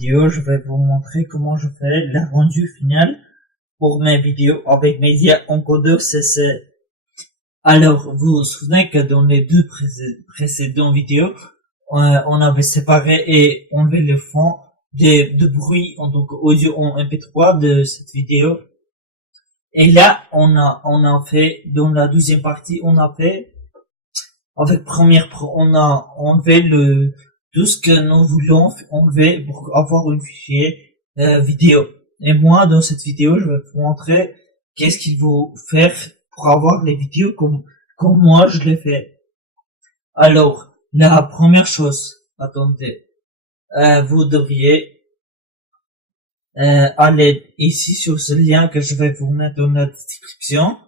vidéo, je vais vous montrer comment je fais le rendu final pour mes vidéos avec Media Encoder CC. Alors, vous vous souvenez que dans les deux précédentes vidéos, on avait séparé et enlevé le fond de bruit en tant qu'audio en MP3 de cette vidéo. Et là, on a fait, dans la deuxième partie, on a fait, avec Premiere Pro, on a enlevé tout ce que nous voulons enlever pour avoir un fichier vidéo. Et moi, dans cette vidéo, je vais vous montrer qu'est-ce qu'il faut faire pour avoir les vidéos comme moi je l'ai fait. Alors, la première chose, attendez, vous devriez aller ici sur ce lien que je vais vous mettre dans la description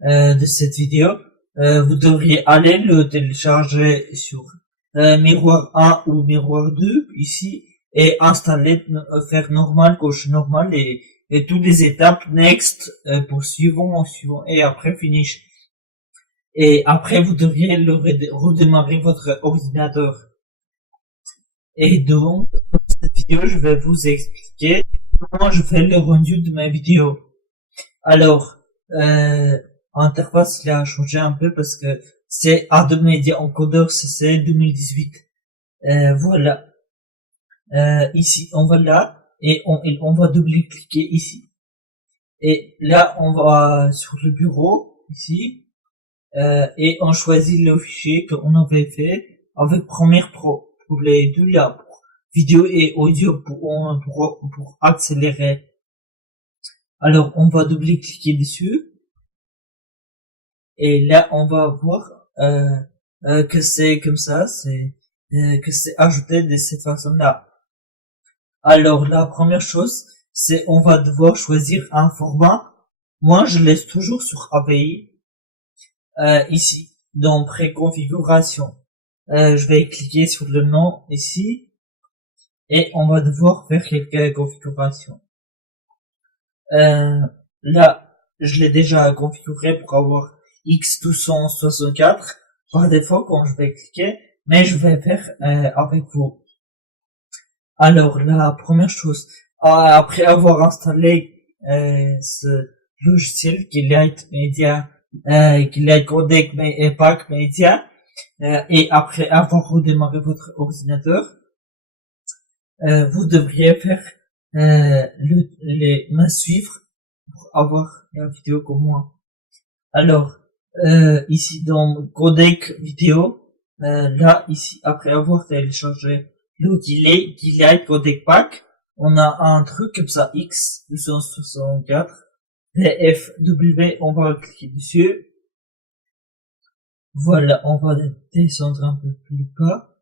de cette vidéo. Vous devriez aller le télécharger sur miroir 1 ou miroir 2 ici et installer, faire normal, gauche normal et toutes les étapes next pour suivant et après finish. Et après vous devriez redémarrer votre ordinateur. Et donc dans cette vidéo je vais vous expliquer comment je fais le rendu de ma vidéo. Alors l'interface a changé un peu parce que c'est Adobe Media Encoder CC 2018. Voilà. Ici, on va là et on va double-cliquer ici. Et là, on va sur le bureau ici et on choisit le fichier qu'on avait fait avec Premiere Pro pour les deux là, pour vidéo et audio pour accélérer. Alors, on va double-cliquer dessus. Et là, on va voir que c'est comme ça, que c'est ajouté de cette façon-là. Alors, la première chose, c'est on va devoir choisir un format. Moi, je laisse toujours sur API. Ici, dans préconfiguration. Je vais cliquer sur le nom ici. Et on va devoir faire quelques configurations. Là, je l'ai déjà configuré pour avoir X264 par défaut quand je vais cliquer, mais je vais faire avec vous. Alors la première chose, après avoir installé ce logiciel Light Media, Light Codec et Pack Media, et après avoir redémarré votre ordinateur, vous devriez faire les mains suivre pour avoir la vidéo comme moi. Alors ici dans codec vidéo, là ici après avoir téléchargé le Light Codec Pack, on a un truc comme ça X264 PFW, on va cliquer dessus. Voilà, on va descendre un peu plus bas.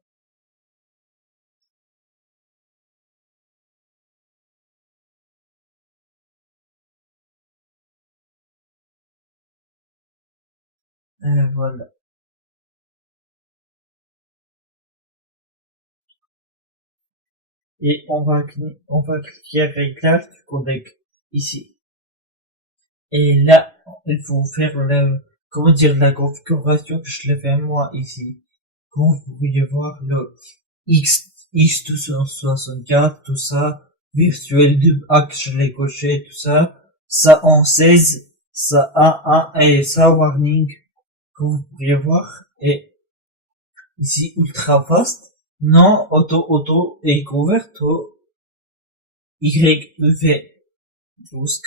Voilà. Et on va cliquer réglage du codec ici. Et là, il faut faire la configuration que je l'ai fait moi ici. Comme vous pouvez voir, le X264, tout ça, virtuel dub je l'ai coché, tout ça, ça en 16, ça A1 et ça warning, comme vous pourriez voir, et ici ultra fast, non, auto et converto, YV. Tout ce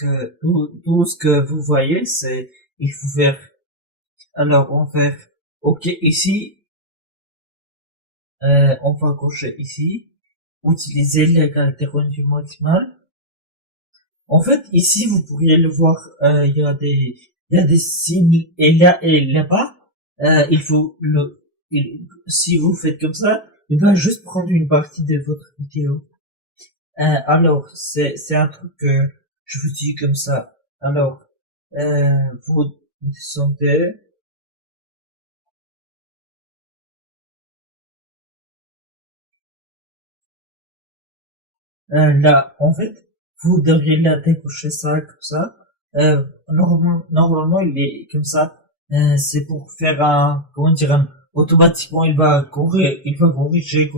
que vous voyez, c'est, il faut faire. Alors, on va faire OK ici, on va cocher ici, utiliser l'égalité rendu maximal. En fait, ici, vous pourriez le voir, il y a des cibles, et là, et là-bas, il faut si vous faites comme ça, il va juste prendre une partie de votre vidéo. Alors, c'est un truc que je vous dis comme ça. Alors, vous descendez. Là, en fait, vous devriez la décocher ça comme ça. Normalement, il est comme ça. C'est pour faire automatiquement, il va corriger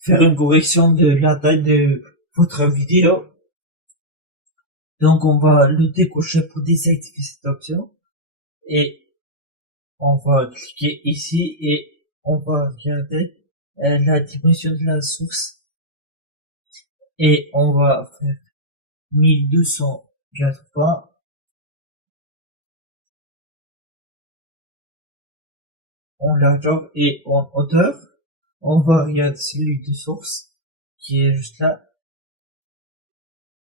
faire une correction de la taille de votre vidéo. Donc on va le décocher pour désactiver cette option et on va cliquer ici et on va regarder la dimension de la source et on va faire 1280 en largeur et en hauteur. On va regarder celui de source qui est juste là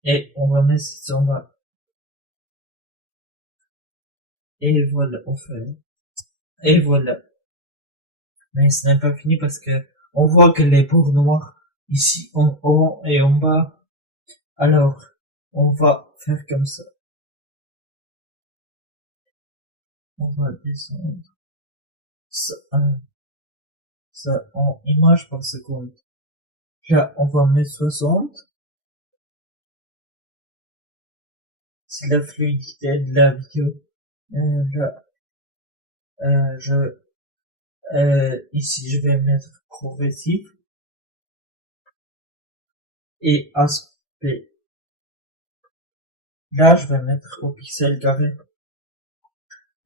et on va mettre 720 et voilà, on fait et voilà. Mais ce n'est pas fini parce que on voit que les bords noirs ici en haut et en bas. Alors on va faire comme ça, on va descendre ça, ça en images par seconde. Là on va mettre 60. C'est la fluidité de la vidéo. Là ici je vais mettre progressif et aspect. Là je vais mettre au pixel carré.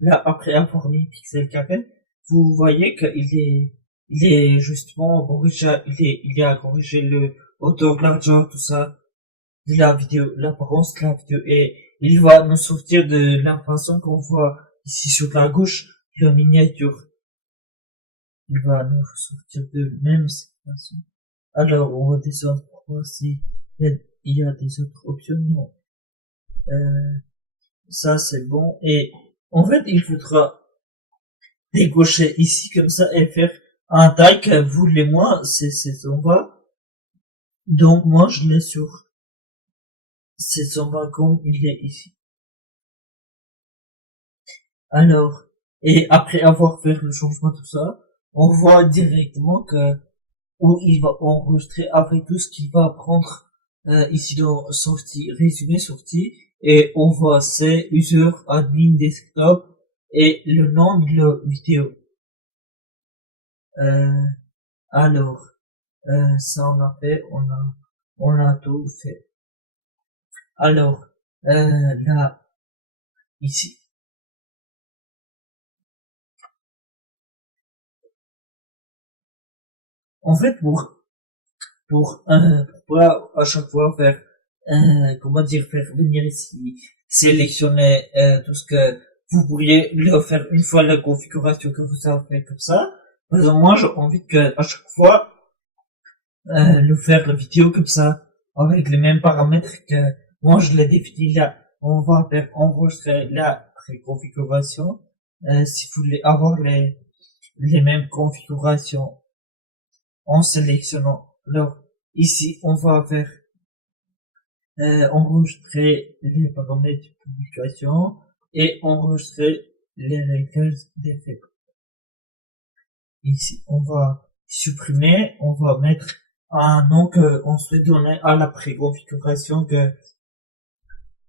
Là après avoir mis pixel carré, vous voyez qu'il est justement corrigé, il a corrigé le hauteur, largeur, tout ça de la vidéo, l'apparence de la vidéo, et il va nous sortir de la façon qu'on voit ici sur la gauche, la miniature. Il va nous sortir de même façon. Alors, on va descendre pour voir si il y a des autres options. Non. Ça, c'est bon. Et, en fait, il faudra décocher ici, comme ça, et faire un taille que vous voulez moi, c'est en bas. Donc, moi, je l'ai sur 720 comme il est ici. Alors, et après avoir fait le changement, tout ça, on voit directement que où il va enregistrer avec tout ce qu'il va prendre ici dans sortie, résumé sortie, et on voit c'est user admin desktop et le nom de la vidéo. Alors, ça on a fait, on a tout fait. Alors, là, ici, en fait, pour pas à chaque fois faire, comment dire, faire venir ici, sélectionner tout ce que vous pourriez le faire une fois la configuration que vous avez fait comme ça. Par exemple, moi, j'ai envie que à chaque fois le faire la vidéo comme ça, avec les mêmes paramètres que moi je l'ai défini là. On va faire enregistrer la préconfiguration. Si vous voulez avoir les mêmes configurations en sélectionnant. Alors, ici, on va faire enregistrer les paramètres de publication et enregistrer les réglages d'effet. Ici, on va supprimer, on va mettre un nom qu'on souhaite donner à la préconfiguration que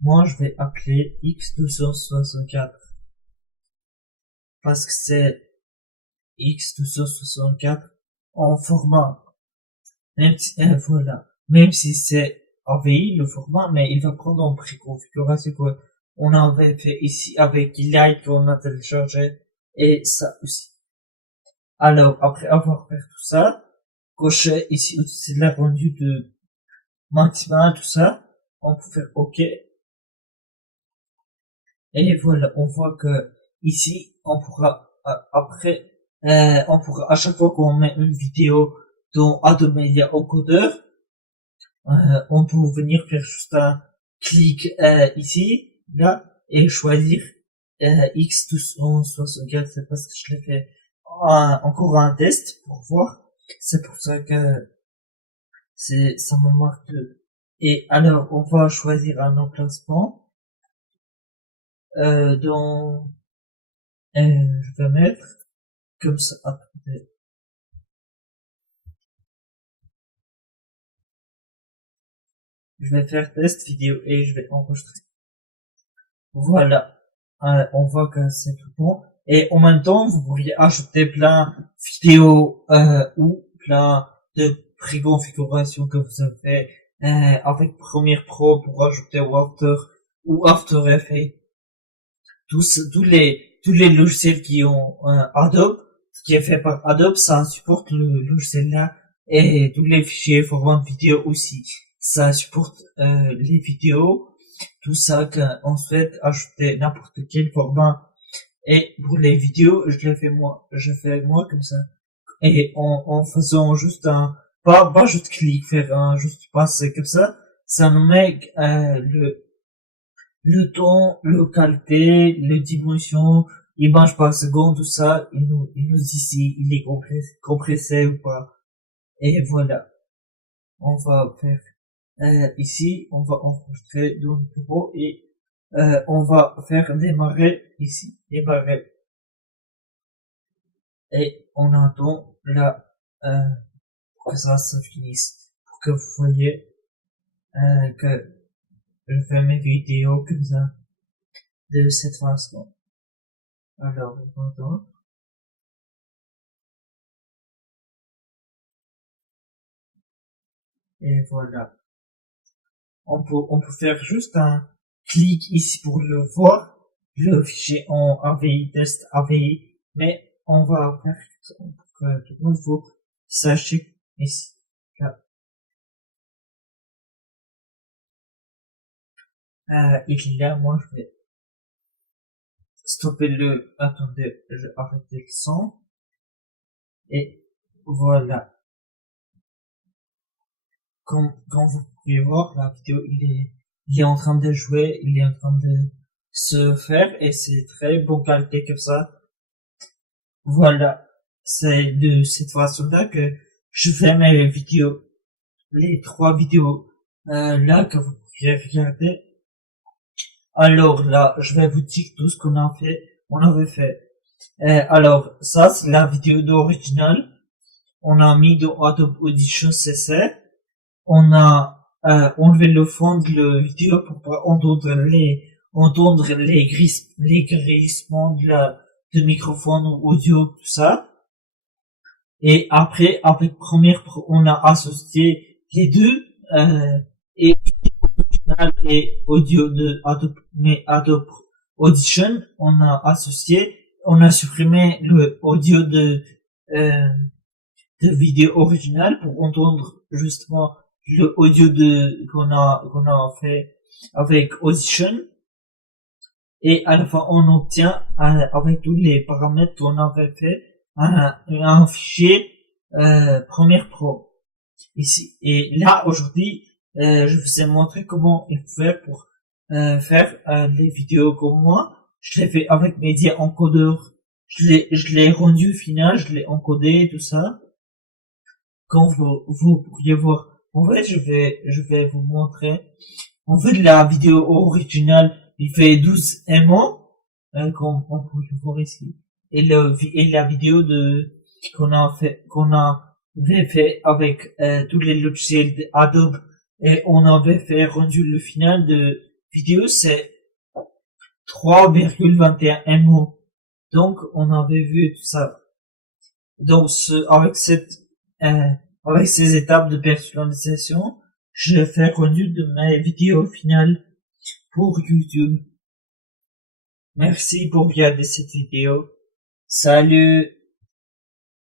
moi je vais appeler X264 parce que c'est X264 en format, même si, voilà, même si c'est AVI le format, mais il va prendre en préconfiguration qu'on avait fait ici avec Light qu'on a téléchargé et ça aussi. Alors après avoir fait tout ça, cocher ici c'est de la rendu de maximal tout ça, on peut faire OK. Et voilà, on voit que ici on pourra après on pourra à chaque fois qu'on met une vidéo dans Adobe Media Encoder, on peut venir faire juste un clic ici, là, et choisir X264, c'est parce que je l'ai fait encore un test pour voir. C'est pour ça que ça me marque. Et alors, on va choisir un emplacement dont je vais mettre comme ça. Attendez. Je vais faire test vidéo et je vais enregistrer. Voilà. On voit que c'est tout bon. Et en même temps, vous pourriez ajouter plein vidéos ou plein de préconfigurations que vous avez avec Premiere Pro pour ajouter After Effects. Tous les logiciels qui ont Adobe, qui est fait par Adobe, ça supporte le logiciel là, et tous les fichiers format vidéo aussi, ça supporte les vidéos, tout ça qu'on souhaite ajouter n'importe quel format. Et pour les vidéos, je fais moi comme ça, et en faisant juste pas juste clic, juste passer comme ça nous met le temps, le qualité, le dimension, image par seconde, tout ça, il nous dit si il est compressé ou pas. Et voilà. On va faire, ici, on va enregistrer dans le bureau et, on va faire démarrer ici, démarrer. Et on attend là, pour que ça se finisse, pour que vous voyez, que je fais mes vidéos comme ça, de cette façon. Alors, on va attendre. Et voilà. On peut faire juste un clic ici pour le voir, le fichier en AVI, test AVI, mais on va faire pour que tout le monde vous sachiez ici. Là. Il est là, moi je vais stopper attendez, je vais arrêter le son. Et voilà. Comme vous pouvez voir, la vidéo, il est en train de jouer, il est en train de se faire, et c'est très bonne qualité comme ça. Voilà. C'est de cette façon-là que je fais mes vidéos. Les 3 vidéos, là, que vous pouvez regarder. Alors là, je vais vous dire tout ce qu'on avait fait. Alors, ça, c'est la vidéo d'original. On a mis dans Adobe Audition CC. On a enlevé le fond de la vidéo pour pas entendre les grissements de microphone audio, tout ça. Et après, avec Premiere Pro, on a associé les deux, et original et audio de Adobe Audition, on a supprimé le audio de vidéo originale pour entendre justement le audio qu'on a fait avec Audition. Et à la fin, on obtient, avec tous les paramètres qu'on avait fait, un fichier, Premiere Pro. Ici. Et là, aujourd'hui, je vous ai montré comment il faut faire pour, faire, les vidéos comme moi. Je l'ai fait avec Media Encoder. Je l'ai rendu final, je l'ai encodé, tout ça. Quand vous pourriez voir. En fait, je vais vous montrer. En fait, la vidéo originale, il fait 12 MO, comme on peut le voir ici. Et la vidéo qu'on avait fait avec, tous les logiciels d'Adobe, et on avait fait rendu le final de vidéo, c'est 3,21 MO. Donc, on avait vu tout ça. Donc, avec ces étapes de personnalisation, je fais rendu de mes vidéos finales pour YouTube. Merci pour regarder cette vidéo. Salut!